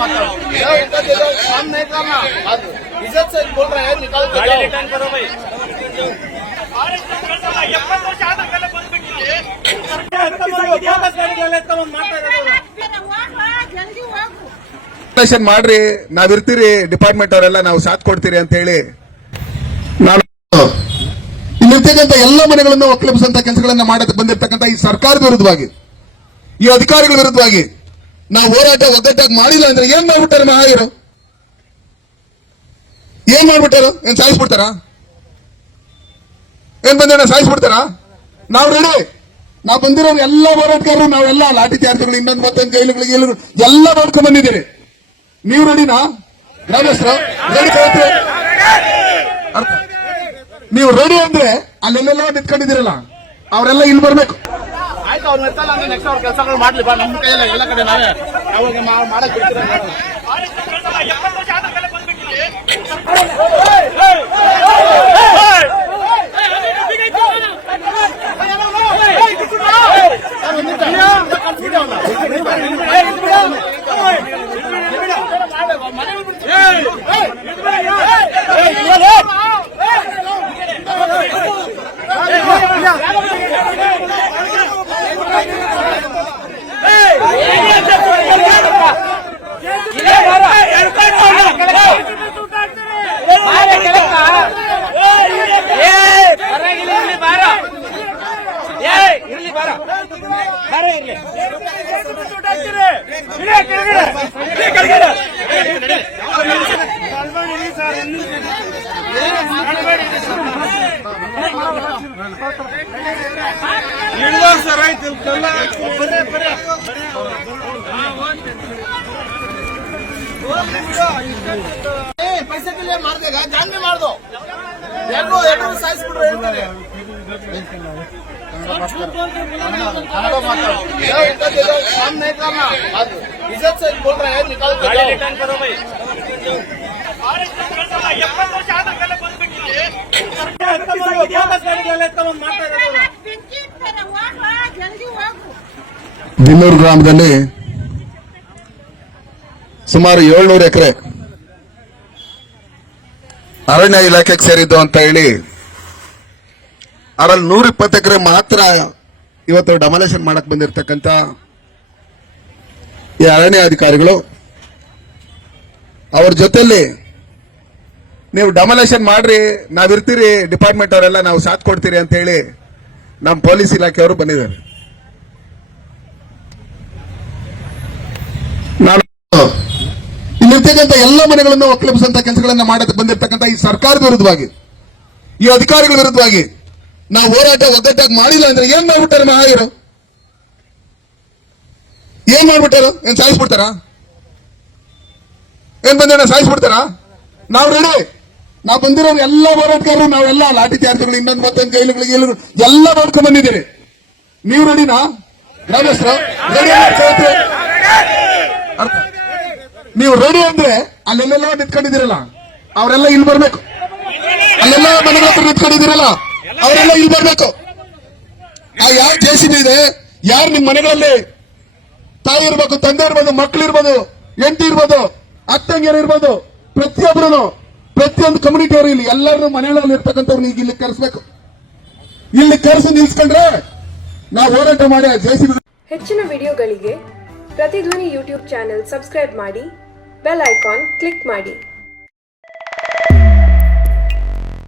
सामने करना, इज्जत से बोल रहे हैं, निकाल के जाओ। रिटर्न करो भाई। ಮಾಡ್ರಿ, ನಾವಿರ್ತೀರಿ, ಡಿಪಾರ್ಟ್ಮೆಂಟ್ ಅವರೆಲ್ಲ ನಾವು ಸಾಥ್ ಕೊಡ್ತೀರಿ ಅಂತ ಹೇಳಿ ನಾನು ಇಲ್ಲಿರ್ತಕ್ಕಂಥ ಎಲ್ಲ ಮನೆಗಳನ್ನು ಒಕ್ಕಲೆಬ್ಬಿಸುವಂತ ಕೆಲಸಗಳನ್ನ ಮಾಡಕ್ಕೆ ಬಂದಿರತಕ್ಕಂಥ ಈ ಸರ್ಕಾರದ ವಿರುದ್ಧವಾಗಿ, ಈ ಅಧಿಕಾರಿಗಳ ವಿರುದ್ಧವಾಗಿ ನಾವು ಹೋರಾಟ ಒಗ್ಗಟ್ಟಾಗಿ ಮಾಡಿಲ್ಲ ಅಂದ್ರೆ ಏನ್ ಮಾಡ್ಬಿಟ್ಟಾರ ಮಹಾವೀರು? ಏನ್ ಮಾಡ್ಬಿಟ್ಟಾರ? ಏನ್ ಸಾಯಿಸ್ಬಿಡ್ತಾರ? ಏನ್ ಬಂದ ಸಾಯಿಸ್ಬಿಡ್ತಾರ? ನಾವು ರೆಡಿ. ನಾವು ಬಂದಿರೋ ಎಲ್ಲ ಹೋರಾಟಗಾರರು, ನಾವೆಲ್ಲ ಲಾಠಿ ಚಾರ್ಜ್ಗಳು, ಇನ್ನೊಂದು ಮತ್ತೊಂದು ಕೈಲುಗಳಿಗೆ ಎಲ್ಲ ನೋಡ್ಕೊಂಡ್ ಬಂದಿದ್ದೀರಿ. ನೀವು ರೆಡಿನಾ? ಗ್ರಾಮಸ್ಥರು ರೆಡಿ? ನೀವು ರೆಡಿ ಅಂದ್ರೆ ಅಲ್ಲೆಲ್ಲ ನಿಂತ್ಕೊಂಡಿದ್ದೀರಲ್ಲ, ಅವರೆಲ್ಲ ಇಲ್ಲಿ ಬರ್ಬೇಕು. ಆಯ್ತು, ಅವ್ರ ನೆಕ್ಸ್ಟ್ ಅವ್ರ ಕೆಲಸಗಳು ಮಾಡ್ಲಿ ಬಾ. ನಮ್ಮ ಕೈಯಲ್ಲ, ಎಲ್ಲ ಕಡೆ ನಾವೇ ಮಾಡಕ್ ಬಿಡ್ತೀರ. पैसे के लिए मार देगा, जान में मार दो। साइज सामने करना, इज्जत से बोल रहे हैं, निकाल के जाओ। रिटर्न करो भाई। ಬಿನ್ನೂರು ಗ್ರಾಮದಲ್ಲಿ ಸುಮಾರು 700 ಎಕರೆ ಅರಣ್ಯ ಇಲಾಖೆಗೆ ಸೇರಿದ್ದು ಅಂತ ಹೇಳಿ ಅದರಲ್ಲಿ 120 ಎಕರೆ ಮಾತ್ರ ಇವತ್ತು ಡಮಲೇಷನ್ ಮಾಡಕ್ ಬಂದಿರತಕ್ಕಂತ ಈ ಅರಣ್ಯ ಅಧಿಕಾರಿಗಳು, ಅವ್ರ ಜೊತೆಲಿ ನೀವು ಡಮಲೇಷನ್ ಮಾಡ್ರಿ, ನಾವಿರ್ತೀರಿ, ಡಿಪಾರ್ಟ್ಮೆಂಟ್ ಅವರೆಲ್ಲ ನಾವು ಸಾಥ್ ಕೊಡ್ತೀರಿ ಅಂತ ಹೇಳಿ ನಮ್ಮ ಪೊಲೀಸ್ ಇಲಾಖೆಯವರು ಬಂದಿದ್ದಾರೆ. ನಾನು ಇಲ್ಲಿರ್ತಕ್ಕಂಥ ಎಲ್ಲ ಮನೆಗಳನ್ನು ಒಕ್ಕಲೆಬ್ಬಿಸುವಂತ ಕೆಲಸಗಳನ್ನ ಮಾಡಕ್ಕೆ ಬಂದಿರತಕ್ಕಂಥ ಈ ಸರ್ಕಾರದ ವಿರುದ್ಧವಾಗಿ, ಈ ಅಧಿಕಾರಿಗಳ ವಿರುದ್ಧವಾಗಿ ನಾವು ಹೋರಾಟ ಒಗ್ಗಟ್ಟಾಗಿ ಮಾಡಿಲ್ಲ ಅಂದ್ರೆ ಏನ್ ಮಾಡ್ಬಿಟ್ಟಾರ ಮಹಾವೀರು? ಏನ್ ಮಾಡ್ಬಿಟ್ಟಾರ? ಏನ್ ಸಾಯಿಸ್ಬಿಡ್ತಾರ? ಏನ್ ಬಂದ ಸಾಯಿಸ್ಬಿಡ್ತಾರ? ನಾವು ರೆಡಿ. ನಾವು ಬಂದಿರೋ ಎಲ್ಲ ಹೋರಾಟಗಾರರು, ನಾವೆಲ್ಲ ಲಾಠಿ ಚಾರ್ಜ್ಗಳು, ಇನ್ನೊಂದು ಮತ್ತೊಂದು ಕೈಲುಗಳಿಗೆ ಎಲ್ಲ ನೋಡ್ಕೊಂಡ್ ಬಂದಿದ್ದೀರಿ. ನೀವು ರೆಡಿನಾ? ಗ್ರಾಮಸ್ಥರು ರೆಡಿ? ನೀವು ರೆಡಿ ಅಂದ್ರೆ ಅಲ್ಲೆಲ್ಲ ನಿಂತ್ಕೊಂಡಿದ್ದೀರಲ್ಲ, ಅವರೆಲ್ಲ ಇಲ್ಲಿ ಬರ್ಬೇಕು. ಅಲ್ಲೆಲ್ಲ ಮನೆಗಳ ಹತ್ರ ನಿಂತ್ಕೊಂಡಿದ್ದೀರಲ್ಲ, ಅವರೆಲ್ಲ ಇಲ್ಲಿ ಬರ್ಬೇಕು. ಯಾರು ಜೆಸಿಬಿ ಇದೆ, ಯಾರು ನಿಮ್ ಮನೆಗಳಲ್ಲಿ ತಾಯಿ ಇರ್ಬೋದು, ತಂದೆ ಇರ್ಬೋದು, ಮಕ್ಳು ಇರ್ಬೋದು, ಹೆಂಡತಿ ಇರ್ಬೋದು, ಅತ್ತಂಗಿಯರು ಇರ್ಬೋದು, ಪ್ರತಿಯೊಂದು ಕಮ್ಯುನಿಟಿ ಅವರು ಇಲ್ಲಿ ಎಲ್ಲರೂ ಮನೆಗಳಲ್ಲಿ ಇರ್ತಕ್ಕಂಥವ್ರು ಈಗ ಇಲ್ಲಿ ಕರೆಸ್ಬೇಕು. ಇಲ್ಲಿ ಕರೆಸಿ ನಿಲ್ಸ್ಕೊಂಡ್ರೆ ನಾವು ಹೋರಾಟ ಮಾಡಿ ಜೆಸಿಬಿ. ಹೆಚ್ಚಿನ ವಿಡಿಯೋಗಳಿಗೆ ಪ್ರತಿಧ್ವನಿ ಯೂಟ್ಯೂಬ್ ಚಾನೆಲ್ ಸಬ್ಸ್ಕ್ರೈಬ್ ಮಾಡಿ, ಬೆಲ್ ಐಕಾನ್ ಕ್ಲಿಕ್ ಮಾಡಿ.